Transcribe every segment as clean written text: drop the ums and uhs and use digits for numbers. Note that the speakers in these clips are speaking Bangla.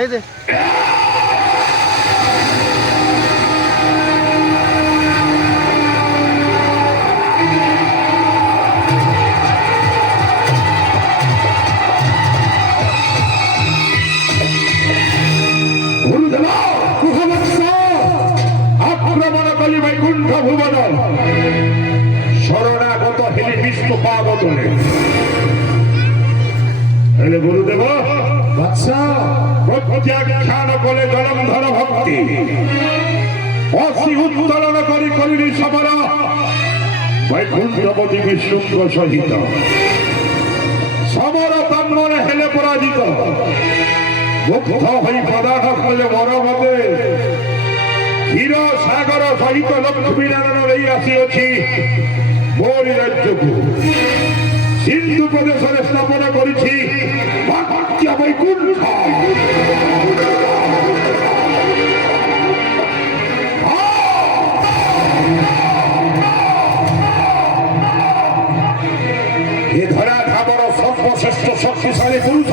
এই দে আক্রমণকালী বৈকুণ্ঠ ভুবন শরণাগত হেলি বিষ্ণু পাবতলে হেলে গুরুদেব প্রত্যাখ্যান কলে জলন্ধর ভক্তি অসি উত্তোলন করি করিনি সমর বৈকুণ্ঠপতি বিষ্ণুঙ্গ সহিত সমর তন্মনে হেলে পরাজিত মুগ্ধ হই প্রদান কলে মরমতে ক্ষীর সাগর সহিত লক্ষ্মী নারায়ণ লই আসিଅছি মোরি রাজ্যকু সিন্ধু প্রদেশরে স্থাপন করেছি বৈকুণ্ঠ এ ধরা ধামর সর্বশ্রেষ্ঠ শক্তিশালী পুরুষ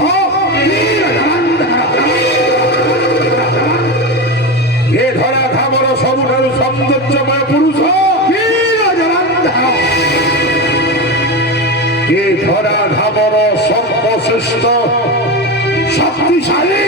এ ধরা ধামর ସବୁଠାରୁ ସୌନ୍ଦର୍ଯ୍ୟମୟ পুরুষ এ ধরা ধামর সর্বশ্রেষ্ঠ শক্তিশালী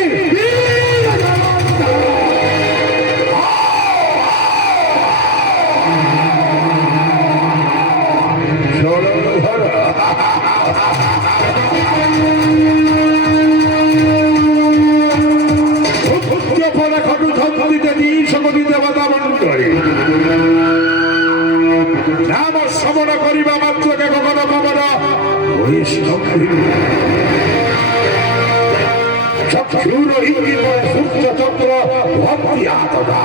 নাম শ্রবণ করিবা মাত্রকে গগন পবন চক্ষুর ইঙ্গিত সূর্য চক্র ভক্তি আতদা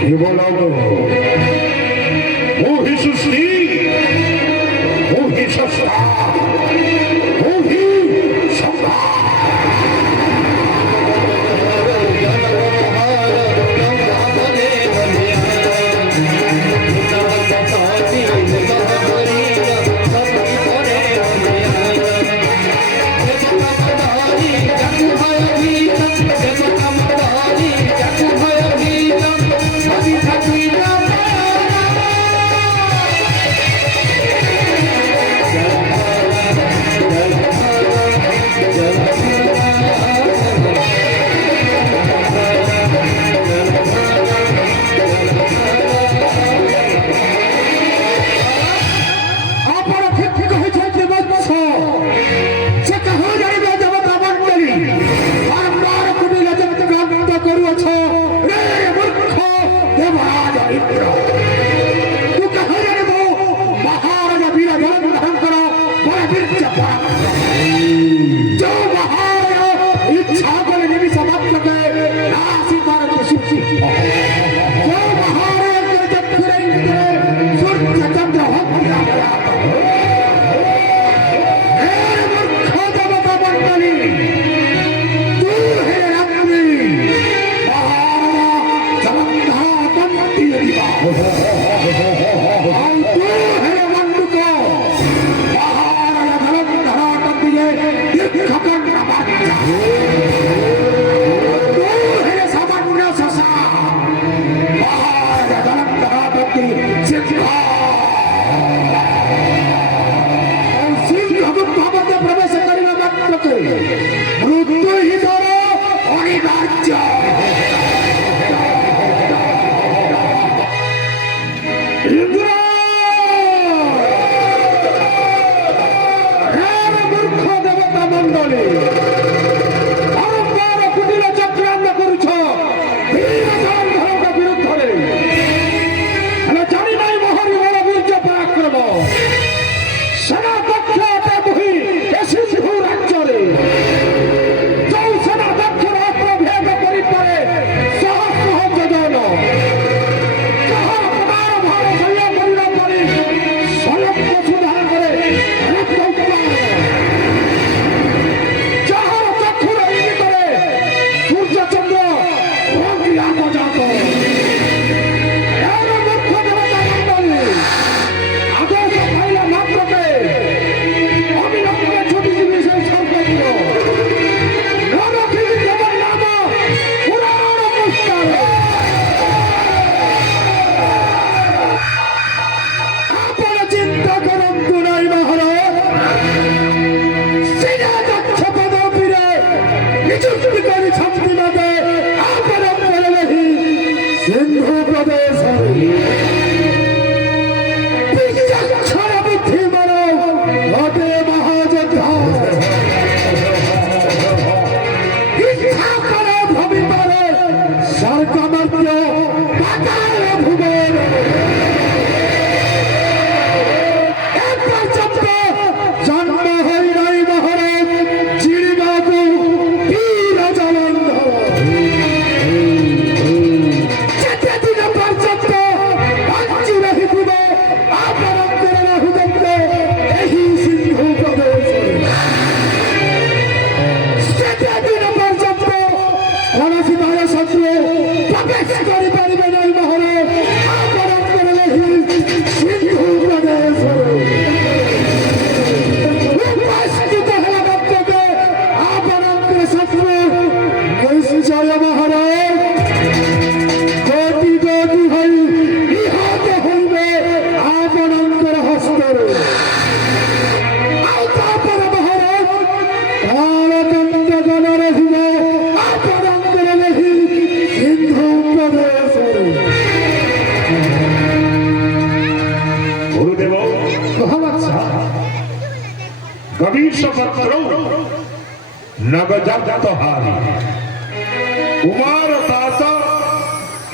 কেবল মোহি সৃষ্টি মোহি সস্তা মোহি সস্তা गवीशपत्रौ नगजातहारी कुमारतात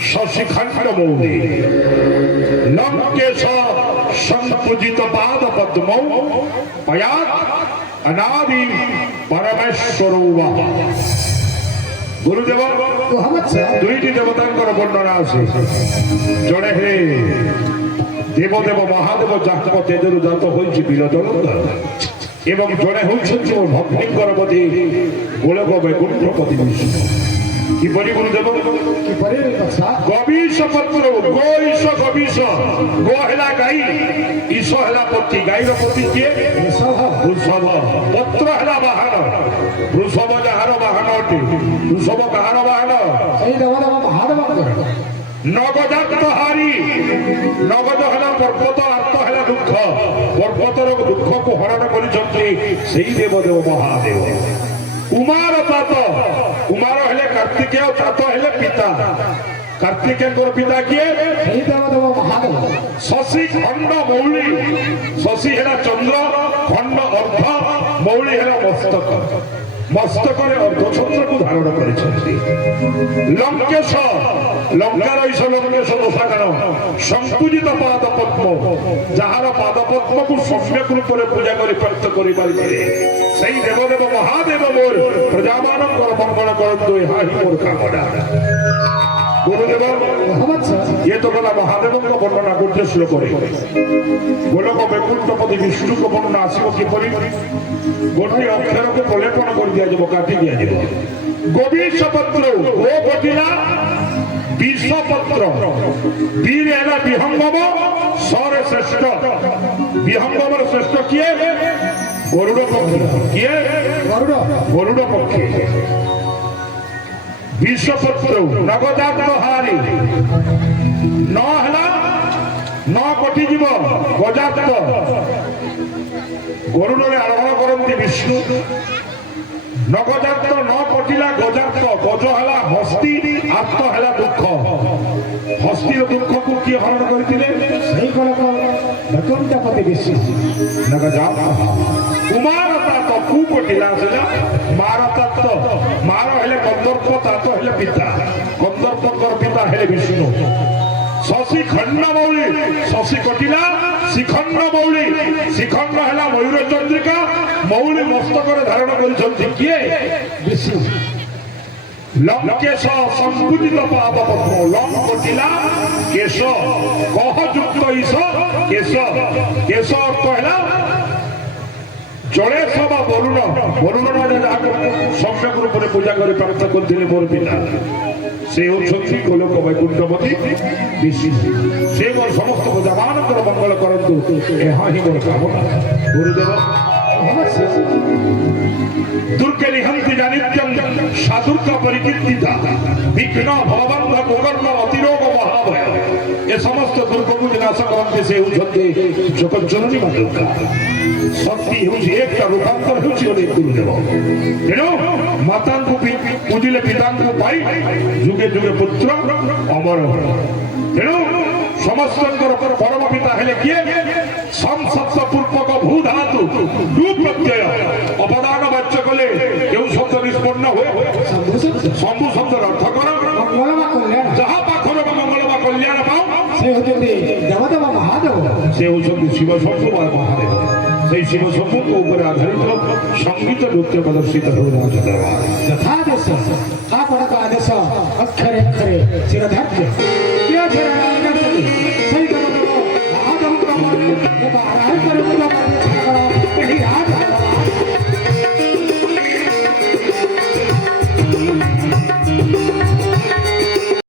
शशिखंडमौली लंकेश संपूजित पाद पद्मौ पयात अनादि परमेश्वरो वः गुरुदेव दुईटी देवतांकर वर्णना आछे जड़े हे देवदेव महादेव जातक तेजरु जात होइछि बिलजलंधर एवं जड़े होइछन्ति भग्निकर पति गोलक वैकुंठपति विष्णु कि बड़ी गुरुदेव कि बड़ी गवीश पत्र गोईश गवीश गो हेला गाई ईश हेला पति गाईर पति किए वृषभ पत्र हेला वाहन वृषभ जार वाहन अटे वृषभ कहार वाहन नगजातहारी नगज हेला पर्वत आर्त हेला दुख पर्वतर दुख को हरण करिसंति सेई देवदेव महादेव कुमारतात कुमार हेले कार्तिकेय तात हेले पिता कार्तिकेय पिता किए महादेव शशि खंड मौली शशि हेला चंद्र खंड अर्ध मौली हेला मस्तक मस्तक अर्धचंद्र को धारण करिसंति लंकेश लंकार ईश लंकेश दोषाकार संपूजित पाद पद्म जार पाद पद्म को सम्यक रूप से पूजा कर प्राप्त कर सही देवदेव महादेव मोर प्रजामान मंगल करतु यहाँ ही मोर कामना गुरुदेव ये तो गला महादेव को वर्णना करते श्लोक गोलक वैकुंठपति विष्णु को वर्णना आसो किपरि गोटे अक्षर को प्रलेपन कर दिया काटि दिया गवीशपत्र गो कटिला विषपत्र वीर है विहंगम सर श्रेष्ठ विहंगम श्रेष्ठ किए गरुड़ पक्षी किए गरुड़ पक्षी विषपत्र नगजातहारी न है न कटिजीव गजात गरुड़ आरोहण करती विष्णु नगजात न कटिला गजात गज है हस्ती आत्म है दुख हस्तीर दुख को किए हरण करते वैकुंठपति विष्णु नगजात कुमारतात कु कटिला मारतात मार हेले कंदर्प तात हेले पिता कंदर्पकर पिता हेले विष्णु शशि खंड मौली शशि कटिला शिखंड मौली शिखंड है मयूर चंद्रिका मौली मस्तक धारण कर किए विष्णु लंकेश संपूजित पाद पद्म लंग कटिला केश कहयुक्त ईश केश केश अर्थ है जड़े सब वरुण वरुण सम्यक रूप से पूजा कर प्राप्त करते मोर पिता से होती गोलक वैकुंठपति विष्णु से मोर समस्त प्रजामान मंगल करतु यहाँ ही मोर कामना गुरुदेव दुर्गे निहंति जानित्यं साधुर्क परिकीर्तिता विघ्न भवबंध कुकर्म अतिरोग महाभय ये समस्त दुर्ग को विनाश करते से होती जगत जननी मां दुर्गा शक्ति होची एक रूपांतर होची अनेक गुरुदेव तेणु माता को पूजिले पिता को पाई जुगे जुगे पुत्र अमर तेणु समस्त परम पिता हेले किए संसप्त पूर्वक भू धातु दु प्रत्यय अपदान वाच्य कले केउ शब्द निष्पन्न हुए शंभु शब्द अर्थ कर जहाँ पाखर मंगल बा कल्याण पाओ से होते देवदेव महादेव से होते शिव शंभु महादेव से शिव शंभु को ऊपर आधारित संगीत नृत्य प्रदर्शित हो यथादेश का आदेश अक्षरे अक्षरे शिरधार्य